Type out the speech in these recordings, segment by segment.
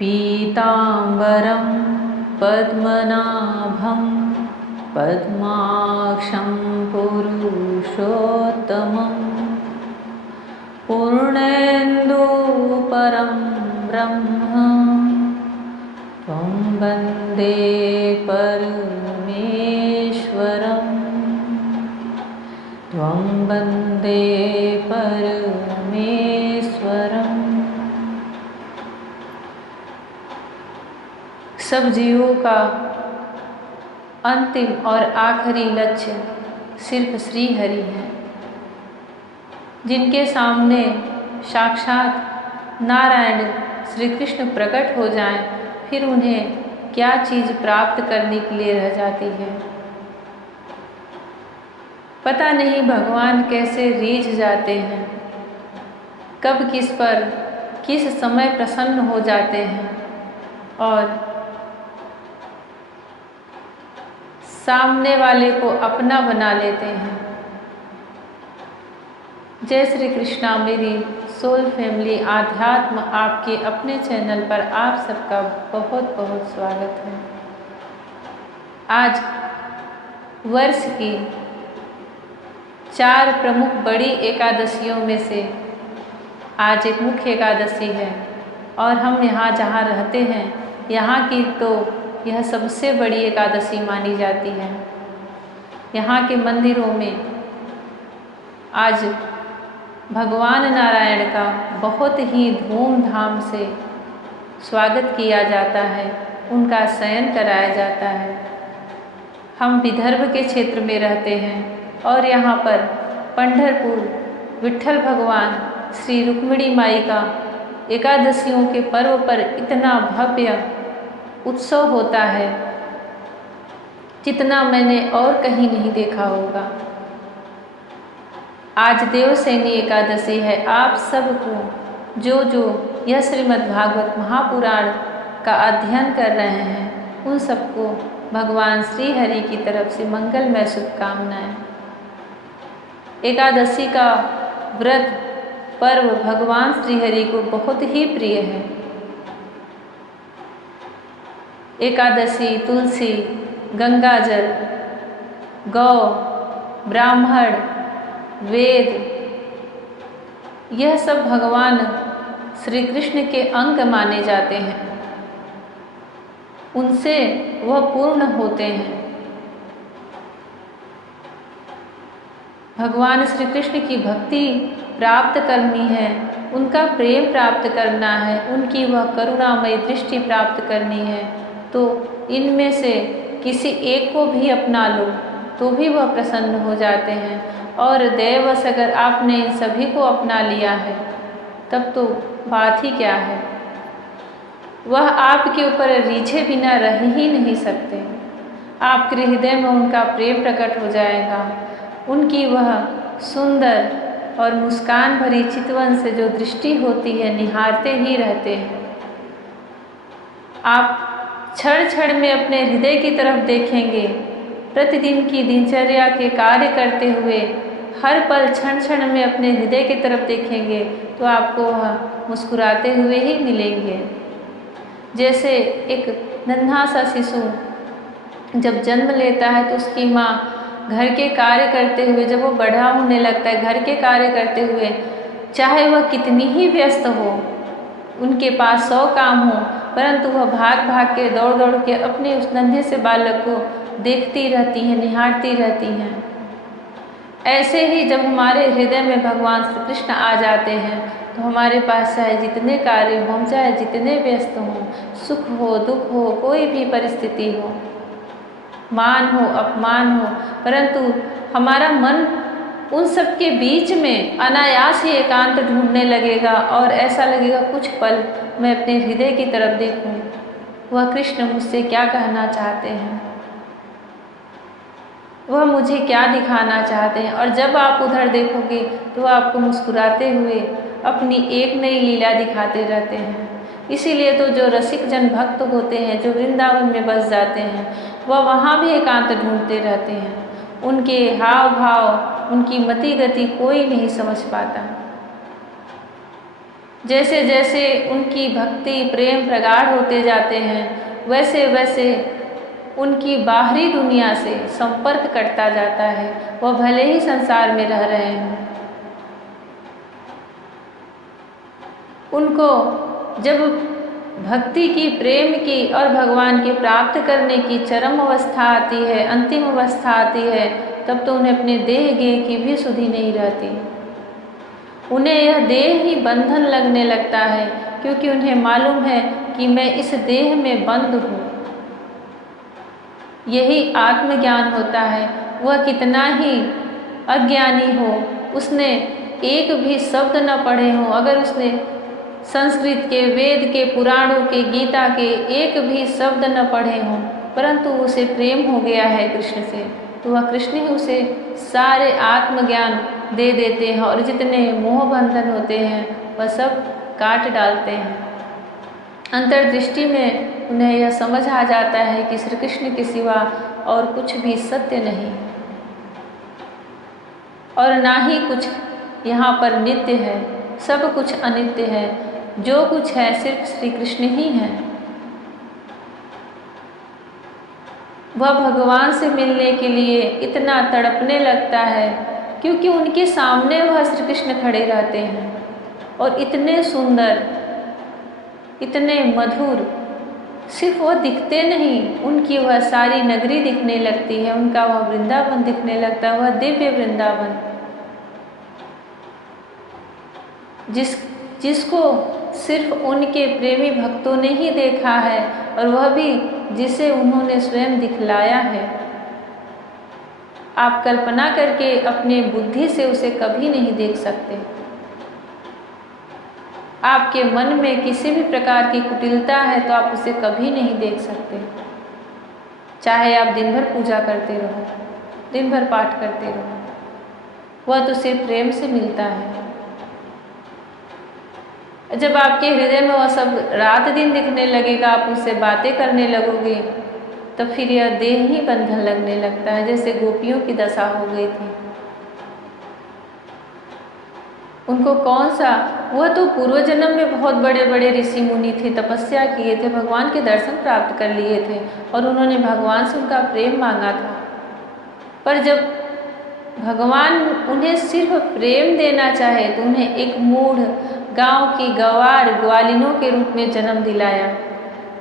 पीताम्बरं पद्मनाभं पद्माक्षं पुरुषोत्तमं पूर्णेन्दुपरं ब्रह्म त्वं वन्दे परमेश्वरं त्वं वन्दे परमेश्वरम्। सब जीवों का अंतिम और आखिरी लक्ष्य सिर्फ श्री हरि है, जिनके सामने साक्षात नारायण श्री कृष्ण प्रकट हो जाएं, फिर उन्हें क्या चीज़ प्राप्त करने के लिए रह जाती है। पता नहीं भगवान कैसे रीझ जाते हैं, कब किस पर किस समय प्रसन्न हो जाते हैं और सामने वाले को अपना बना लेते हैं। जय श्री कृष्णा। मेरी सोल फैमिली आध्यात्म आपके अपने चैनल पर आप सबका बहुत बहुत स्वागत है। आज वर्ष की 4 प्रमुख बड़ी एकादशियों में से आज एक मुख्य एकादशी है और हम यहाँ जहाँ रहते हैं यहाँ की तो यह सबसे बड़ी एकादशी मानी जाती है। यहाँ के मंदिरों में आज भगवान नारायण का बहुत ही धूमधाम से स्वागत किया जाता है, उनका शयन कराया जाता है। हम विदर्भ के क्षेत्र में रहते हैं और यहाँ पर पंढरपुर विट्ठल भगवान श्री रुक्मिणी माई का एकादशियों के पर्व पर इतना भव्य उत्सव होता है जितना मैंने और कहीं नहीं देखा होगा। आज देवशयनी एकादशी है। आप सबको जो यह श्रीमद् भागवत महापुराण का अध्ययन कर रहे हैं उन सबको भगवान श्री हरि की तरफ से मंगलमय शुभकामनाएं। एकादशी का व्रत पर्व भगवान श्री हरि को बहुत ही प्रिय है। एकादशी तुलसी, गंगाजल, गौ, ब्राह्मण, वेद, यह सब भगवान श्री कृष्ण के अंग माने जाते हैं, उनसे वह पूर्ण होते हैं। भगवान श्री कृष्ण की भक्ति प्राप्त करनी है, उनका प्रेम प्राप्त करना है, उनकी वह करुणामयी दृष्टि प्राप्त करनी है, तो इनमें से किसी एक को भी अपना लो तो भी वह प्रसन्न हो जाते हैं। और दैवश अगर आपने इन सभी को अपना लिया है तब तो बात ही क्या है, वह आपके ऊपर रीझे बिना रह ही नहीं सकते। आपके हृदय में उनका प्रेम प्रकट हो जाएगा, उनकी वह सुंदर और मुस्कान भरी चितवन से जो दृष्टि होती है निहारते ही रहते हैं। आप क्षण क्षण में अपने हृदय की तरफ देखेंगे, प्रतिदिन की दिनचर्या के कार्य करते हुए हर पल क्षण क्षण में अपने हृदय की तरफ देखेंगे तो आपको वह मुस्कुराते हुए ही मिलेंगे। जैसे एक नन्हा सा शिशु जब जन्म लेता है तो उसकी माँ घर के कार्य करते हुए जब वो बड़ा होने लगता है, घर के कार्य करते हुए, चाहे वह कितनी ही व्यस्त हो, उनके पास 100 काम हो, परंतु वह भाग भाग के दौड़ दौड़ के अपने उस नन्हे से बालक को देखती रहती हैं, निहारती रहती हैं। ऐसे ही जब हमारे हृदय में भगवान श्री कृष्ण आ जाते हैं तो हमारे पास चाहे जितने कार्य हों, चाहे जितने व्यस्त हों, सुख हो दुख हो, कोई भी परिस्थिति हो, मान हो अपमान हो, परंतु हमारा मन उन सब के बीच में अनायास ही एकांत ढूंढने लगेगा और ऐसा लगेगा कुछ पल मैं अपने हृदय की तरफ देखूं, वह कृष्ण मुझसे क्या कहना चाहते हैं, वह मुझे क्या दिखाना चाहते हैं। और जब आप उधर देखोगे तो आपको मुस्कुराते हुए अपनी एक नई लीला दिखाते रहते हैं। इसीलिए तो जो रसिक जन भक्त होते हैं, जो वृंदावन में बस जाते हैं, वह वहाँ भी एकांत ढूंढते रहते हैं। उनके हाव भाव, उनकी मति गति कोई नहीं समझ पाता। जैसे जैसे उनकी भक्ति प्रेम प्रगाढ़ होते जाते हैं, वैसे वैसे उनकी बाहरी दुनिया से संपर्क कटता जाता है। वह भले ही संसार में रह रहे हों, उनको जब भक्ति की, प्रेम की और भगवान के प्राप्त करने की चरम अवस्था आती है, अंतिम अवस्था आती है, तब तो उन्हें अपने देह गेह की भी सुधि नहीं रहती। उन्हें यह देह ही बंधन लगने लगता है, क्योंकि उन्हें मालूम है कि मैं इस देह में बंद हूँ। यही आत्मज्ञान होता है। वह कितना ही अज्ञानी हो, उसने एक भी शब्द न पढ़े हों, अगर उसने संस्कृत के, वेद के, पुराणों के, गीता के एक भी शब्द न पढ़े हों, परंतु उसे प्रेम हो गया है कृष्ण से, तो वह कृष्ण ही उसे सारे आत्मज्ञान दे देते हैं और जितने मोह बंधन होते हैं वह सब काट डालते हैं। अंतर्दृष्टि में उन्हें यह समझ आ जाता है कि श्री कृष्ण के सिवा और कुछ भी सत्य नहीं और ना ही कुछ यहाँ पर नित्य है, सब कुछ अनित्य है। जो कुछ है सिर्फ श्री कृष्ण ही है। वह भगवान से मिलने के लिए इतना तड़पने लगता है क्योंकि उनके सामने वह श्री कृष्ण खड़े रहते हैं और इतने सुंदर, इतने मधुर, सिर्फ वह दिखते नहीं, उनकी वह सारी नगरी दिखने लगती है, उनका वह वृंदावन दिखने लगता है, वह दिव्य वृंदावन जिसको सिर्फ उनके प्रेमी भक्तों ने ही देखा है और वह भी जिसे उन्होंने स्वयं दिखलाया है। आप कल्पना करके अपने बुद्धि से उसे कभी नहीं देख सकते। आपके मन में किसी भी प्रकार की कुटिलता है तो आप उसे कभी नहीं देख सकते, चाहे आप दिन भर पूजा करते रहो, दिन भर पाठ करते रहो, वह तो सिर्फ प्रेम से मिलता है। जब आपके हृदय में वह सब रात दिन दिखने लगेगा, आप उससे बातें करने लगोगे, तो फिर यह देह ही बंधन लगने लगता है, जैसे गोपियों की दशा हो गई थी। उनको कौन सा, वह तो पूर्व जन्म में बहुत बड़े बड़े ऋषि मुनि थे, तपस्या किए थे, भगवान के दर्शन प्राप्त कर लिए थे और उन्होंने भगवान से उनका प्रेम मांगा था। पर जब भगवान उन्हें सिर्फ प्रेम देना चाहे तो उन्हें एक मूढ़ गांव की गवार ग्वालिनों के रूप में जन्म दिलाया,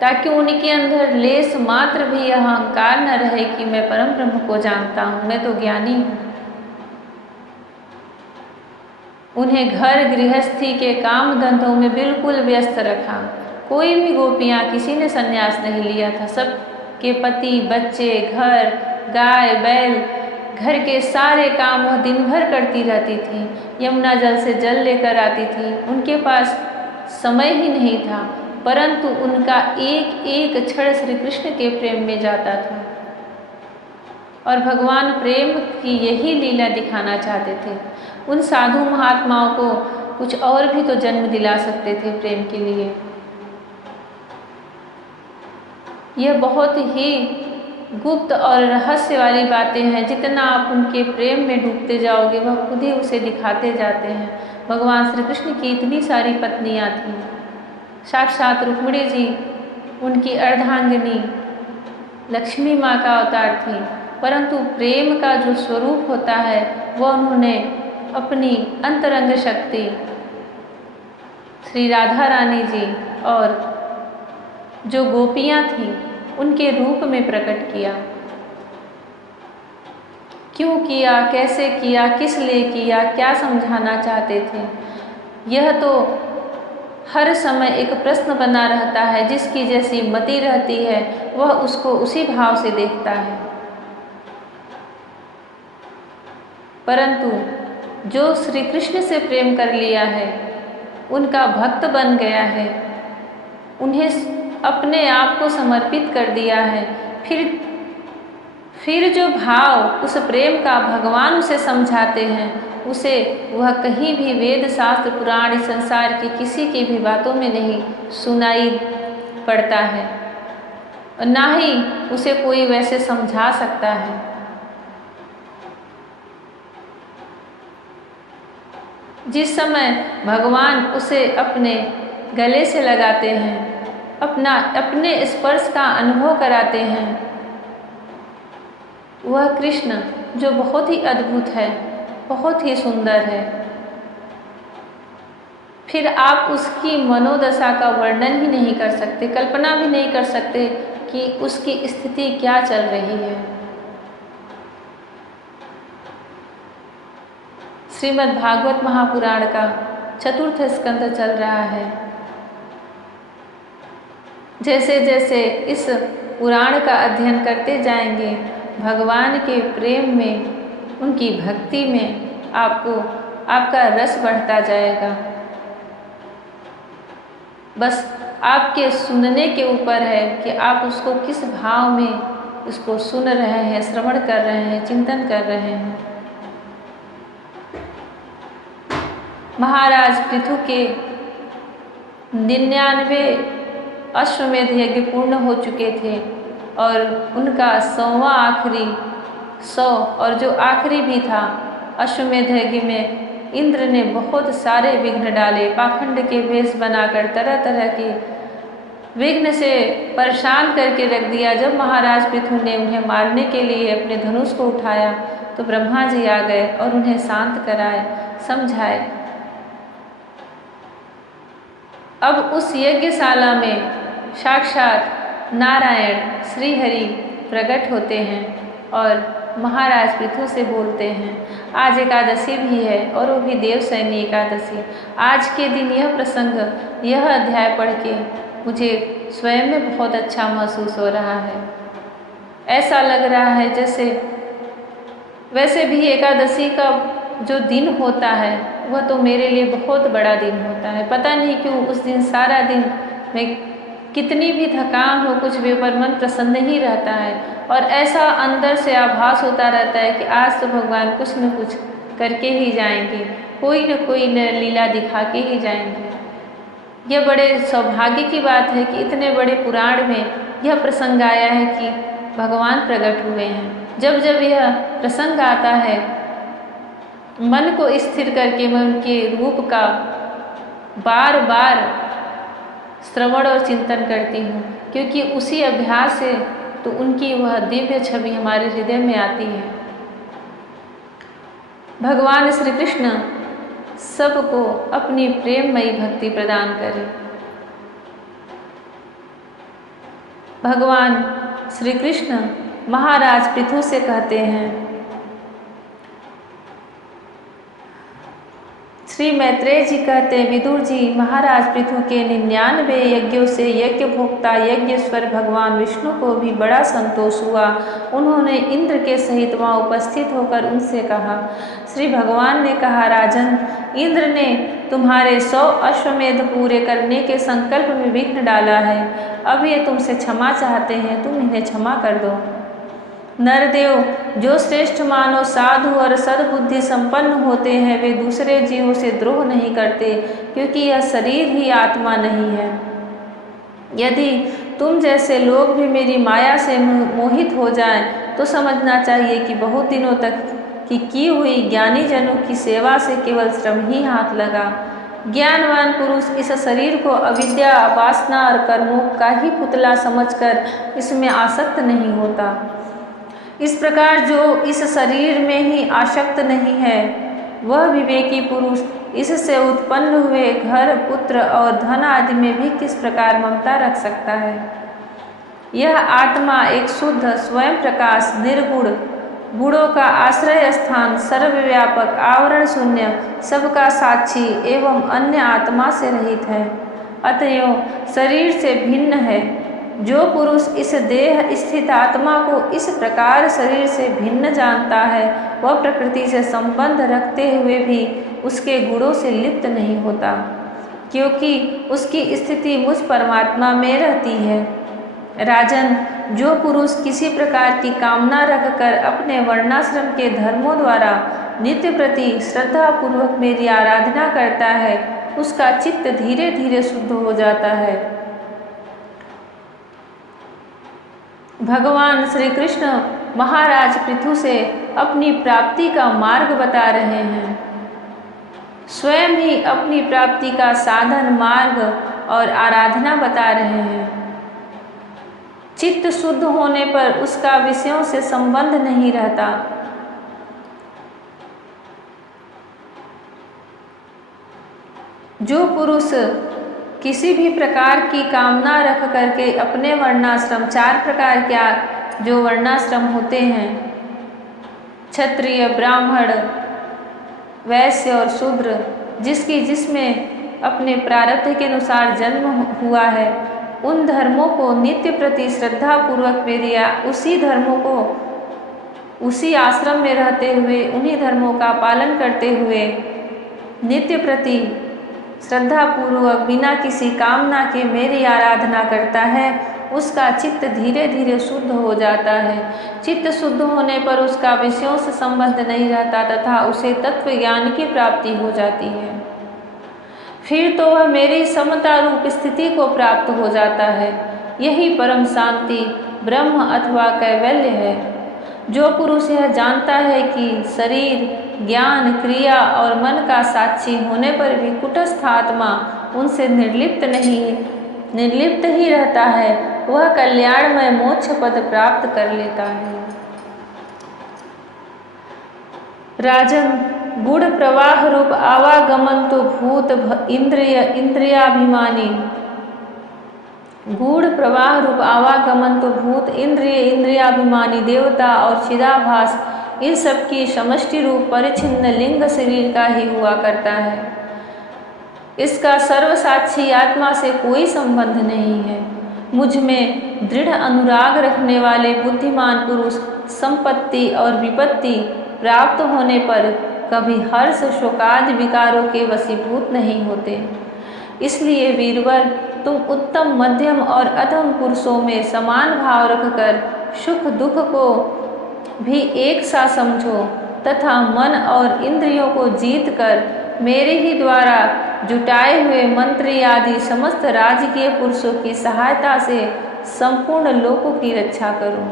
ताकि उनके अंदर लेस मात्र भी यह अहंकार न रहे कि मैं परम ब्रह्म को जानता हूँ, मैं तो ज्ञानी हूँ। उन्हें घर गृहस्थी के काम धंधों में बिल्कुल व्यस्त रखा। कोई भी गोपियाँ, किसी ने संन्यास नहीं लिया था। सबके पति, बच्चे, घर, गाय, बैल, घर के सारे काम वह दिन भर करती रहती थी। यमुना जल से जल लेकर आती थी। उनके पास समय ही नहीं था, परंतु उनका एक एक क्षण श्री कृष्ण के प्रेम में जाता था और भगवान प्रेम की यही लीला दिखाना चाहते थे। उन साधु महात्माओं को कुछ और भी तो जन्म दिला सकते थे प्रेम के लिए। यह बहुत ही गुप्त और रहस्य वाली बातें हैं। जितना आप उनके प्रेम में डूबते जाओगे वह खुद ही उसे दिखाते जाते हैं। भगवान श्री कृष्ण की इतनी सारी पत्नियां थीं, साक्षात रुक्मिणी जी उनकी अर्धांगिनी लक्ष्मी माँ का अवतार थी, परंतु प्रेम का जो स्वरूप होता है वह उन्होंने अपनी अंतरंग शक्ति श्री राधा रानी जी और जो गोपियाँ थीं उनके रूप में प्रकट किया। क्यों किया, कैसे किया, किस लिए किया, क्या समझाना चाहते थे, यह तो हर समय एक प्रश्न बना रहता है। जिसकी जैसी मति रहती है वह उसको उसी भाव से देखता है। परंतु जो श्री कृष्ण से प्रेम कर लिया है, उनका भक्त बन गया है, उन्हें अपने आप को समर्पित कर दिया है, फिर जो भाव उस प्रेम का भगवान उसे समझाते हैं, उसे वह कहीं भी वेद शास्त्र पुराण संसार की किसी की भी बातों में नहीं सुनाई पड़ता है और ना ही उसे कोई वैसे समझा सकता है। जिस समय भगवान उसे अपने गले से लगाते हैं, अपने स्पर्श का अनुभव कराते हैं, वह कृष्ण जो बहुत ही अद्भुत है, बहुत ही सुंदर है, फिर आप उसकी मनोदशा का वर्णन ही नहीं कर सकते, कल्पना भी नहीं कर सकते कि उसकी स्थिति क्या चल रही है। श्रीमद् भागवत महापुराण का चतुर्थ स्कंद चल रहा है। जैसे जैसे इस पुराण का अध्ययन करते जाएंगे, भगवान के प्रेम में, उनकी भक्ति में आपका रस बढ़ता जाएगा। बस आपके सुनने के ऊपर है कि आप उसको किस भाव में उसको सुन रहे हैं, श्रवण कर रहे हैं, चिंतन कर रहे हैं। महाराज पृथु के 99 अश्वमेध यज्ञ पूर्ण हो चुके थे और उनका 100वां आखिरी 100 और जो आखिरी भी था अश्वमेध यज्ञ में, इंद्र ने बहुत सारे विघ्न डाले, पाखंड के वेश बनाकर तरह तरह के विघ्न से परेशान करके रख दिया। जब महाराज पृथु ने उन्हें मारने के लिए अपने धनुष को उठाया तो ब्रह्मा जी आ गए और उन्हें शांत कराए, समझाए। अब उस यज्ञशाला में साक्षात नारायण श्री हरि प्रकट होते हैं और महाराज पृथु से बोलते हैं। आज एकादशी भी है और वो भी देवशयनी एकादशी। आज के दिन यह प्रसंग, यह अध्याय पढ़ के मुझे स्वयं में बहुत अच्छा महसूस हो रहा है। ऐसा लग रहा है जैसे, वैसे भी एकादशी का जो दिन होता है वह तो मेरे लिए बहुत बड़ा दिन होता है। पता नहीं क्यों उस दिन सारा दिन मैं कितनी भी थकान हो, कुछ भी, पर मन प्रसन्न ही रहता है और ऐसा अंदर से आभास होता रहता है कि आज तो भगवान कुछ न कुछ करके ही जाएंगे, कोई न कोई लीला दिखा के ही जाएंगे। यह बड़े सौभाग्य की बात है कि इतने बड़े पुराण में यह प्रसंग आया है कि भगवान प्रकट हुए हैं। जब जब यह प्रसंग आता है, मन को स्थिर करके मैं उनके रूप का बार बार श्रवण और चिंतन करती हूँ, क्योंकि उसी अभ्यास से तो उनकी वह दिव्य छवि हमारे हृदय में आती है। भगवान श्री कृष्ण सबको अपनी प्रेममयी भक्ति प्रदान करें। भगवान श्री कृष्ण महाराज पृथु से कहते हैं, श्री मैत्रेय जी कहते हैं, विदुर जी, महाराज पृथु के 99 यज्ञों से यज्ञ भोक्ता यज्ञेश्वर भगवान विष्णु को भी बड़ा संतोष हुआ। उन्होंने इंद्र के सहित वहाँ उपस्थित होकर उनसे कहा। श्री भगवान ने कहा, राजन, इंद्र ने तुम्हारे 100 अश्वमेध पूरे करने के संकल्प में विघ्न डाला है। अब ये तुमसे क्षमा चाहते हैं, तुम इन्हें क्षमा कर दो। नरदेव, जो श्रेष्ठ मानव साधु और सद्बुद्धि संपन्न होते हैं, वे दूसरे जीवों से द्रोह नहीं करते, क्योंकि यह शरीर ही आत्मा नहीं है। यदि तुम जैसे लोग भी मेरी माया से मोहित हो जाएं, तो समझना चाहिए कि बहुत दिनों तक की हुई ज्ञानी जनों की सेवा से केवल श्रम ही हाथ लगा। ज्ञानवान पुरुष इस शरीर को अविद्या, वासना और कर्मों का ही पुतला समझकर इसमें आसक्त नहीं होता। इस प्रकार जो इस शरीर में ही आसक्त नहीं है, वह विवेकी पुरुष इससे उत्पन्न हुए घर, पुत्र और धन आदि में भी किस प्रकार ममता रख सकता है। यह आत्मा एक शुद्ध स्वयं प्रकाश, निर्गुण, गुणों का आश्रय स्थान, सर्वव्यापक, आवरण शून्य, सबका साक्षी एवं अन्य आत्मा से रहित है, अतएव शरीर से भिन्न है। जो पुरुष इस देह स्थित आत्मा को इस प्रकार शरीर से भिन्न जानता है, वह प्रकृति से संबंध रखते हुए भी उसके गुणों से लिप्त नहीं होता, क्योंकि उसकी स्थिति मुझ परमात्मा में रहती है। राजन, जो पुरुष किसी प्रकार की कामना रखकर अपने वर्णाश्रम के धर्मों द्वारा नित्य प्रति श्रद्धा पूर्वक मेरी आराधना करता है, उसका चित्त धीरे धीरे शुद्ध हो जाता है। भगवान श्री कृष्ण महाराज पृथु से अपनी प्राप्ति का मार्ग बता रहे हैं। स्वयं ही अपनी प्राप्ति का साधन, मार्ग और आराधना बता रहे हैं। चित्त शुद्ध होने पर उसका विषयों से संबंध नहीं रहता। जो पुरुष किसी भी प्रकार की कामना रख करके अपने वर्णाश्रम, 4 प्रकार के जो वर्णाश्रम होते हैं, क्षत्रिय, ब्राह्मण, वैश्य और शूद्र, जिसमें अपने प्रारब्ध के अनुसार जन्म हुआ है, उन धर्मों को नित्य प्रति श्रद्धा पूर्वक मेरी उसी धर्मों को, उसी आश्रम में रहते हुए उन्हीं धर्मों का पालन करते हुए नित्य प्रति श्रद्धा पूर्वक बिना किसी कामना के मेरी आराधना करता है, उसका चित्त धीरे धीरे शुद्ध हो जाता है। चित्त शुद्ध होने पर उसका विषयों से संबंध नहीं रहता तथा उसे तत्व ज्ञान की प्राप्ति हो जाती है। फिर तो वह मेरी समता रूप स्थिति को प्राप्त हो जाता है। यही परम शांति, ब्रह्म अथवा कैवल्य है। जो पुरुष यह जानता है कि शरीर, ज्ञान, क्रिया और मन का साक्षी होने पर भी कुटस्थ आत्मा उनसे निर्लिप्त ही रहता है, वह कल्याणमय मोक्ष पद प्राप्त कर लेता है। राजन, गुण प्रवाह रूप आवागमन तो भूत इंद्रियाभिमानी, गूढ़ प्रवाह रूप आवागमन तो भूत, इंद्रियाभिमानी, देवता और चिदाभास, इन सब की समष्टि रूप परिच्छिन्न लिंग शरीर का ही हुआ करता है। इसका सर्वसाक्षी आत्मा से कोई संबंध नहीं है। मुझ में दृढ़ अनुराग रखने वाले बुद्धिमान पुरुष संपत्ति और विपत्ति प्राप्त होने पर कभी हर्ष, शोकादि विकारों के वशीभूत नहीं होते। इसलिए वीरवर, तुम उत्तम, मध्यम और अधम पुरुषों में समान भाव रखकर सुख दुख को भी एक सा समझो तथा मन और इंद्रियों को जीत कर मेरे ही द्वारा जुटाए हुए मंत्री आदि समस्त राजकीय पुरुषों की सहायता से संपूर्ण लोकों की रक्षा करो।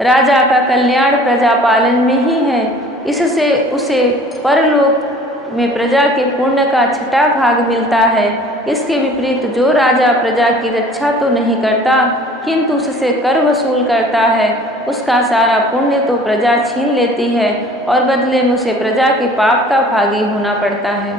राजा का कल्याण प्रजा पालन में ही है। इससे उसे परलोक में प्रजा के पुण्य का 6ठा भाग मिलता है। इसके विपरीत जो राजा प्रजा की रक्षा तो नहीं करता किंतु उससे कर वसूल करता है, उसका सारा पुण्य तो प्रजा छीन लेती है और बदले में उसे प्रजा के पाप का भागी होना पड़ता है।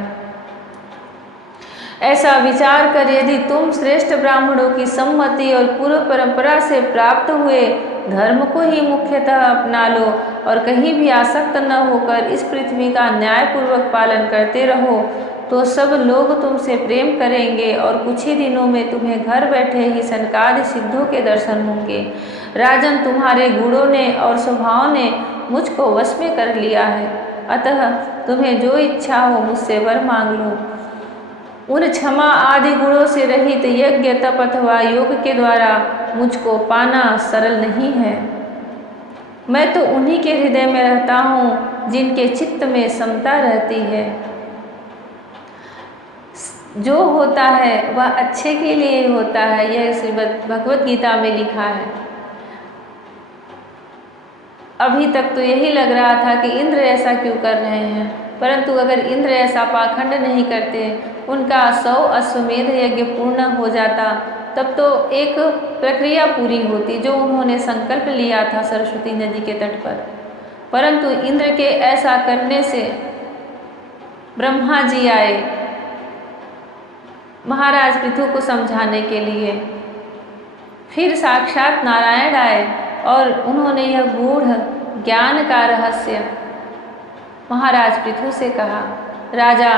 ऐसा विचार कर यदि तुम श्रेष्ठ ब्राह्मणों की सम्मति और पूर्व परंपरा से प्राप्त हुए धर्म को ही मुख्यतः अपना लो और कहीं भी आसक्त न होकर इस पृथ्वी का न्यायपूर्वक पालन करते रहो, तो सब लोग तुमसे प्रेम करेंगे और कुछ ही दिनों में तुम्हें घर बैठे ही सनकादि सिद्धों के दर्शन होंगे। राजन, तुम्हारे गुणों ने और स्वभाव ने मुझको वश में कर लिया है, अतः तुम्हें जो इच्छा हो मुझसे वर मांग लो। उन क्षमा आदि गुणों से रहित यज्ञ, तप अथवा योग के द्वारा मुझको पाना सरल नहीं है। मैं तो उन्हीं के हृदय में रहता हूँ जिनके चित्त में समता रहती है। जो होता है वह अच्छे के लिए होता है, यह श्रीमद् भगवत गीता में लिखा है। अभी तक तो यही लग रहा था कि इंद्र ऐसा क्यों कर रहे हैं, परंतु अगर इंद्र ऐसा पाखंड नहीं करते, उनका 100 अश्वमेध यज्ञ पूर्ण हो जाता, तब तो एक प्रक्रिया पूरी होती जो उन्होंने संकल्प लिया था सरस्वती नदी के तट पर। परंतु इंद्र के ऐसा करने से ब्रह्मा जी आए महाराज पृथु को समझाने के लिए। फिर साक्षात नारायण आए और उन्होंने यह गूढ़ ज्ञान का रहस्य महाराज पृथु से कहा। राजा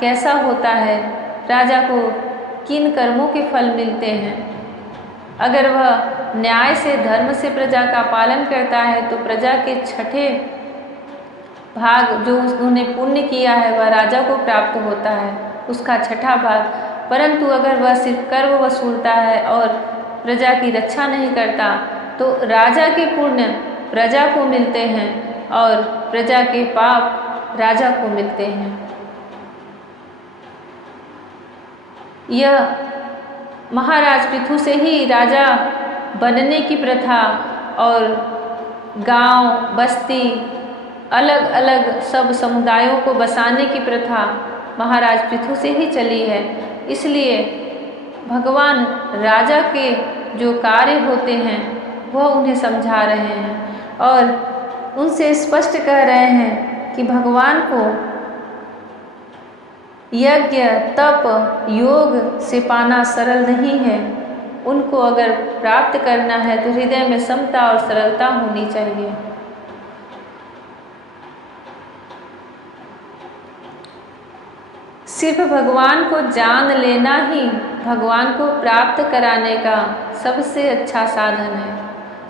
कैसा होता है, राजा को किन कर्मों के फल मिलते हैं। अगर वह न्याय से, धर्म से प्रजा का पालन करता है तो प्रजा के 6ठे भाग जो उन्होंने पुण्य किया है वह राजा को प्राप्त होता है, उसका 6ठा भाग। परंतु अगर वह सिर्फ कर्म वसूलता है और प्रजा की रक्षा नहीं करता तो राजा के पुण्य प्रजा को मिलते हैं और प्रजा के पाप राजा को मिलते हैं। यह महाराज पृथु से ही राजा बनने की प्रथा और गांव, बस्ती अलग अलग सब समुदायों को बसाने की प्रथा महाराज पृथु से ही चली है। इसलिए भगवान राजा के जो कार्य होते हैं वह उन्हें समझा रहे हैं और उनसे स्पष्ट कह रहे हैं कि भगवान को यज्ञ तप योग से पाना सरल नहीं है। उनको अगर प्राप्त करना है तो हृदय में समता और सरलता होनी चाहिए। सिर्फ भगवान को जान लेना ही भगवान को प्राप्त कराने का सबसे अच्छा साधन है।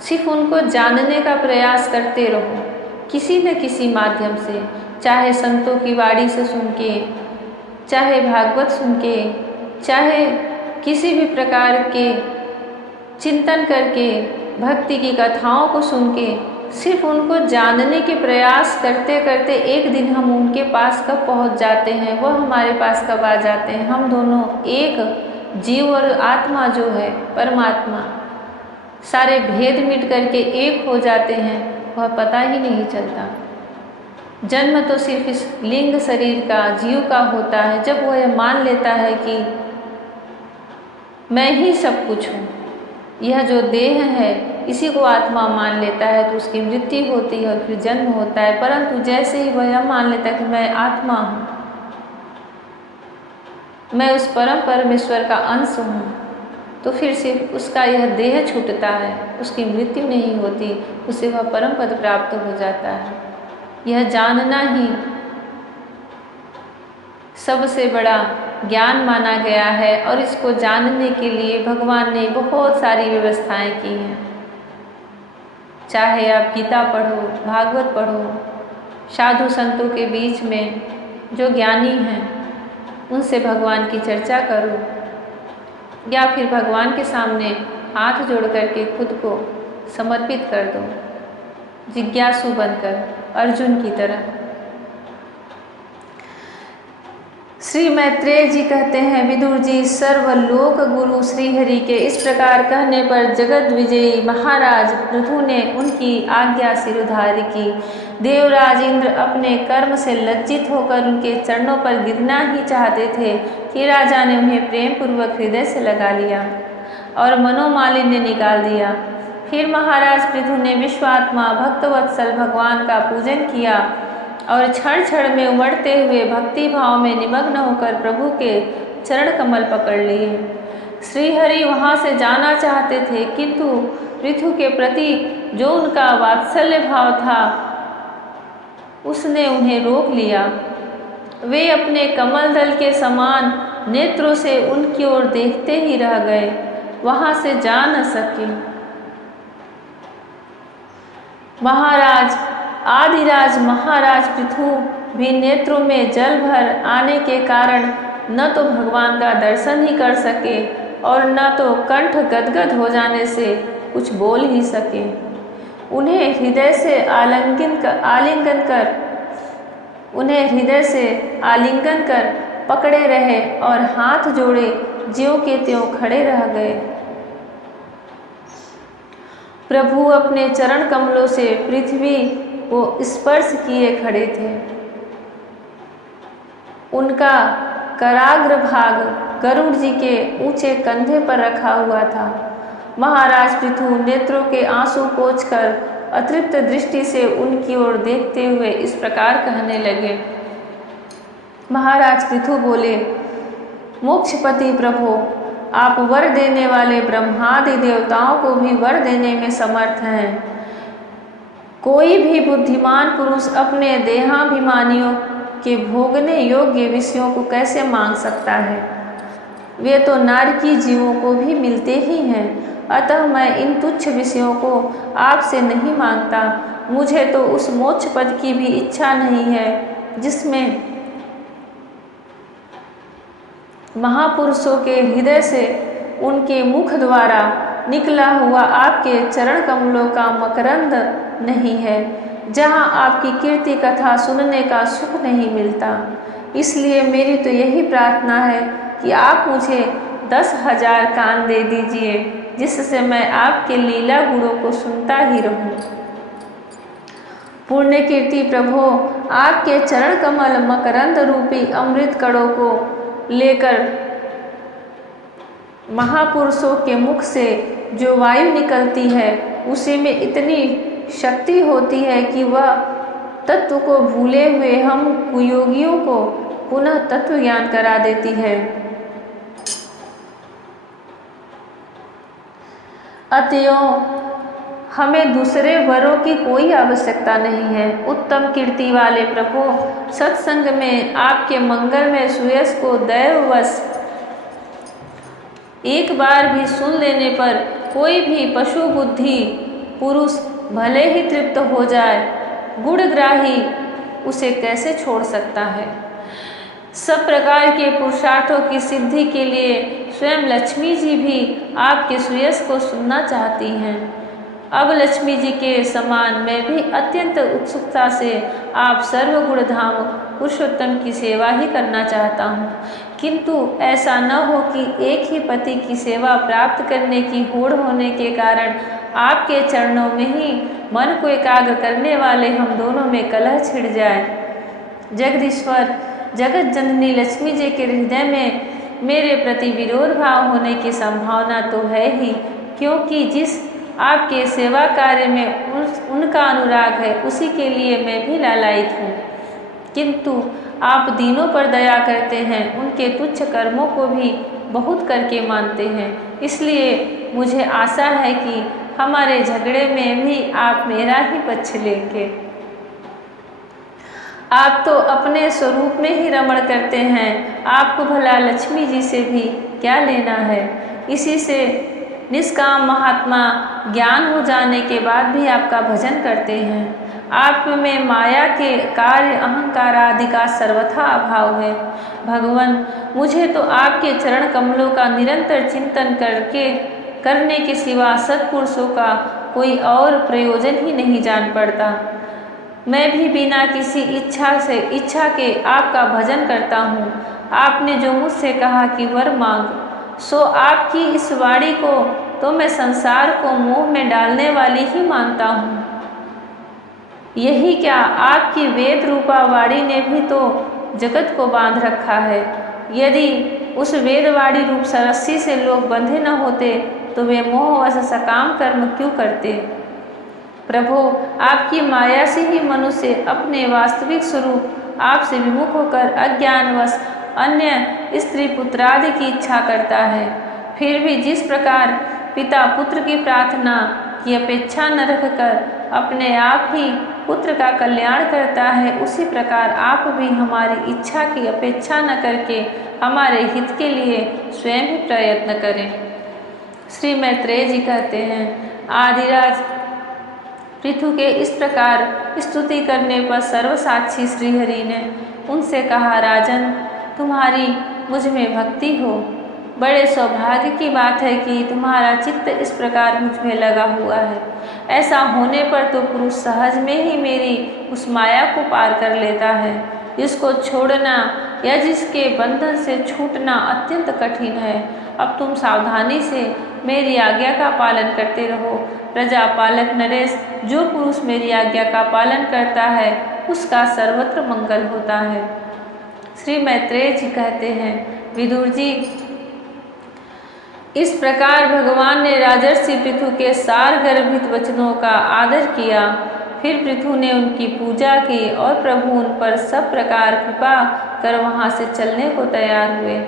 सिर्फ उनको जानने का प्रयास करते रहो किसी न किसी माध्यम से, चाहे संतों की वाणी से सुन के, चाहे भागवत सुन के, चाहे किसी भी प्रकार के चिंतन करके, भक्ति की कथाओं को सुन के, सिर्फ उनको जानने के प्रयास करते करते एक दिन हम उनके पास कब पहुंच जाते हैं, वह हमारे पास कब आ जाते हैं। हम दोनों एक जीव और आत्मा जो है परमात्मा, सारे भेद मिट करके एक हो जाते हैं, वह पता ही नहीं चलता। जन्म तो सिर्फ इस लिंग शरीर का जीव का होता है। जब वह यह मान लेता है कि मैं ही सब कुछ हूँ, यह जो देह है इसी को आत्मा मान लेता है, तो उसकी मृत्यु होती है और फिर जन्म होता है। परंतु जैसे ही वह यह मान लेता है कि मैं आत्मा हूँ, मैं उस परम परमेश्वर का अंश हूँ, तो फिर सिर्फ उसका यह देह छूटता है, उसकी मृत्यु नहीं होती, उसे वह परम पद प्राप्त हो जाता है। यह जानना ही सबसे बड़ा ज्ञान माना गया है और इसको जानने के लिए भगवान ने बहुत सारी व्यवस्थाएं की हैं। चाहे आप गीता पढ़ो, भागवत पढ़ो, साधु संतों के बीच में जो ज्ञानी हैं उनसे भगवान की चर्चा करो, या फिर भगवान के सामने हाथ जोड़ करके खुद को समर्पित कर दो, जिज्ञासु बनकर अर्जुन की तरह। श्री मैत्रेय जी कहते हैं, विदुर जी सर्वलोक गुरु श्री हरि के इस प्रकार कहने पर जगत विजयी महाराज पृथु ने उनकी आज्ञा सिरुधारी की। देवराज इंद्र अपने कर्म से लज्जित होकर उनके चरणों पर गिरना ही चाहते थे कि राजा ने उन्हें प्रेम पूर्वक हृदय से लगा लिया और मनोमालिन्य निकाल दिया। फिर महाराज पृथु ने विश्वात्मा भक्तवत्सल भगवान का पूजन किया और क्षण क्षण में उमड़ते हुए भक्ति भाव में निमग्न होकर प्रभु के चरण कमल पकड़ लिए। श्रीहरि वहाँ से जाना चाहते थे, किंतु पृथु के प्रति जो उनका वात्सल्य भाव था उसने उन्हें रोक लिया। वे अपने कमल दल के समान नेत्रों से उनकी ओर देखते ही रह गए, वहाँ से जा न सके। महाराज आदिराज महाराज पृथु भी नेत्रों में जल भर आने के कारण न तो भगवान का दर्शन ही कर सके और न तो कंठ गदगद हो जाने से कुछ बोल ही सके। उन्हें हृदय से आलिंगन कर पकड़े रहे और हाथ जोड़े ज्यों के त्यों खड़े रह गए। प्रभु अपने चरण कमलों से पृथ्वी को स्पर्श किए खड़े थे। उनका कराग्र भाग गरुड़ जी के ऊंचे कंधे पर रखा हुआ था। महाराज पृथु नेत्रों के आंसू पोंछकर अतृप्त दृष्टि से उनकी ओर देखते हुए इस प्रकार कहने लगे। महाराज पृथु बोले, मोक्षपति प्रभु, आप वर देने वाले ब्रह्मादि देवताओं को भी वर देने में समर्थ हैं। कोई भी बुद्धिमान पुरुष अपने देहाभिमानियों के भोगने योग्य विषयों को कैसे मांग सकता है? वे तो नारकी जीवों को भी मिलते ही हैं। अतः मैं इन तुच्छ विषयों को आपसे नहीं मांगता। मुझे तो उस मोक्ष पद की भी इच्छा नहीं है जिसमें महापुरुषों के हृदय से उनके मुख द्वारा निकला हुआ आपके चरण कमलों का मकरंद नहीं है, जहाँ आपकी कीर्ति कथा सुनने का सुख नहीं मिलता। इसलिए मेरी तो यही प्रार्थना है कि आप मुझे 10,000 कान दे दीजिए, जिससे मैं आपके लीला गुणों को सुनता ही रहूं। पुण्य कीर्ति प्रभो, आपके चरण कमल मकरंद रूपी अमृत कणों को लेकर महापुरुषों के मुख से जो वायु निकलती है उसी में इतनी शक्ति होती है कि वह तत्व को भूले हुए हम कुयोगियों को पुनः तत्व ज्ञान करा देती है। अतएव हमें दूसरे वरों की कोई आवश्यकता नहीं है। उत्तम कीर्ति वाले प्रभु, सत्संग में आपके मंगलमय सुयश को दैववश एक बार भी सुन लेने पर कोई भी पशु बुद्धि पुरुष भले ही तृप्त हो जाए, गुणग्राही उसे कैसे छोड़ सकता है। सब प्रकार के पुरुषार्थों की सिद्धि के लिए स्वयं लक्ष्मी जी भी आपके सुयश को सुनना चाहती हैं। अब लक्ष्मी जी के समान मैं भी अत्यंत उत्सुकता से आप सर्वगुणधाम पुरुषोत्तम की सेवा ही करना चाहता हूँ, किंतु ऐसा न हो कि एक ही पति की सेवा प्राप्त करने की होड़ होने के कारण आपके चरणों में ही मन को एकाग्र करने वाले हम दोनों में कलह छिड़ जाए। जगदीश्वर, जगत जननी लक्ष्मी जी के हृदय में मेरे प्रति विरोध भाव होने की संभावना तो है ही, क्योंकि जिस आपके सेवा कार्य में उनका अनुराग है उसी के लिए मैं भी लालायित हूँ, किंतु आप दीनों पर दया करते हैं, उनके तुच्छ कर्मों को भी बहुत करके मानते हैं। इसलिए मुझे आशा है कि हमारे झगड़े में भी आप मेरा ही पक्ष लेंगे। आप तो अपने स्वरूप में ही रमण करते हैं, आपको भला लक्ष्मी जी से भी क्या लेना है। इसी से निष्काम महात्मा ज्ञान हो जाने के बाद भी आपका भजन करते हैं। आप में माया के कार्य अहंकार आदि का सर्वथा अभाव है। भगवान, मुझे तो आपके चरण कमलों का निरंतर चिंतन करने के सिवा सत्पुरुषों का कोई और प्रयोजन ही नहीं जान पड़ता। मैं भी बिना किसी इच्छा के आपका भजन करता हूँ। आपने जो मुझसे कहा कि वर मांग, सो आपकी इस वाणी को तो मैं संसार को मोह में डालने वाली ही मानता हूँ। यही क्या, आपकी वेद रूपा वाणी ने भी तो जगत को बांध रखा है। यदि उस वेदवाणी रूप सरस्सी से लोग बंधे न होते तो वे मोहवश सकाम कर्म क्यों करते। प्रभु, आपकी माया से ही मनुष्य अपने वास्तविक स्वरूप आपसे विमुख होकर अज्ञानवश अन्य स्त्री पुत्रादि की इच्छा करता है। फिर भी जिस प्रकार पिता पुत्र की प्रार्थना की अपेक्षा न रखकर अपने आप ही पुत्र का कल्याण करता है, उसी प्रकार आप भी हमारी इच्छा की अपेक्षा न करके हमारे हित के लिए स्वयं ही प्रयत्न करें। श्री मैत्रेय जी कहते हैं, आदिराज पृथु के इस प्रकार स्तुति करने पर सर्वसाक्षी श्रीहरि ने उनसे कहा, राजन, तुम्हारी मुझ में भक्ति हो। बड़े सौभाग्य की बात है कि तुम्हारा चित्त इस प्रकार मुझ में लगा हुआ है। ऐसा होने पर तो पुरुष सहज में ही मेरी उस माया को पार कर लेता है, जिसको छोड़ना या जिसके बंधन से छूटना अत्यंत कठिन है। अब तुम सावधानी से मेरी आज्ञा का पालन करते रहो। प्रजापालक नरेश, जो पुरुष मेरी आज्ञा का पालन करता है उसका सर्वत्र मंगल होता है। श्री मैत्रेय जी कहते हैं, विदुर जी, इस प्रकार भगवान ने राजर्षि पृथु के सार गर्भित वचनों का आदर किया। फिर पृथु ने उनकी पूजा की और प्रभु उन पर सब प्रकार कृपा कर वहाँ से चलने को तैयार हुए।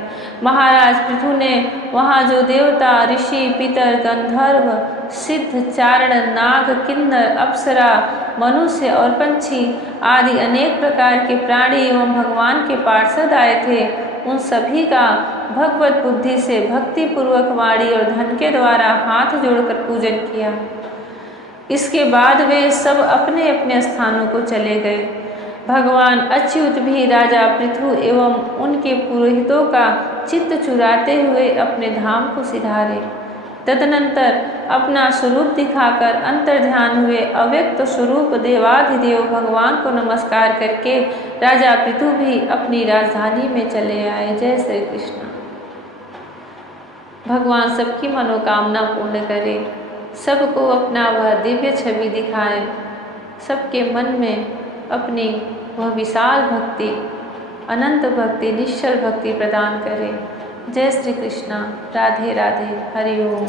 महाराज पृथु ने वहाँ जो देवता, ऋषि, पितर, गंधर्व, सिद्ध, चारण, नाग, किन्नर, अप्सरा, मनुष्य और पंछी आदि अनेक प्रकार के प्राणी एवं भगवान के पार्षद आए थे, उन सभी का भगवत बुद्धि से भक्ति पूर्वक वाणी और धन के द्वारा हाथ जोड़कर पूजन किया। इसके बाद वे सब अपने अपने स्थानों को चले गए। भगवान अच्युत भी राजा पृथु एवं उनके पुरोहितों का चित्त चुराते हुए अपने धाम को सिधारे। तदनंतर अपना स्वरूप दिखाकर अंतर्ध्यान हुए अव्यक्त स्वरूप देवाधिदेव भगवान को नमस्कार करके राजा पृथु भी अपनी राजधानी में चले आए। जय श्री कृष्ण। भगवान सबकी मनोकामना पूर्ण करे, सबको अपना वह दिव्य छवि दिखाए। सबके मन में अपनी वह विशाल भक्ति, अनंत भक्ति, निश्चल भक्ति प्रदान करे। जय श्री कृष्णा। राधे राधे। हरि ओम।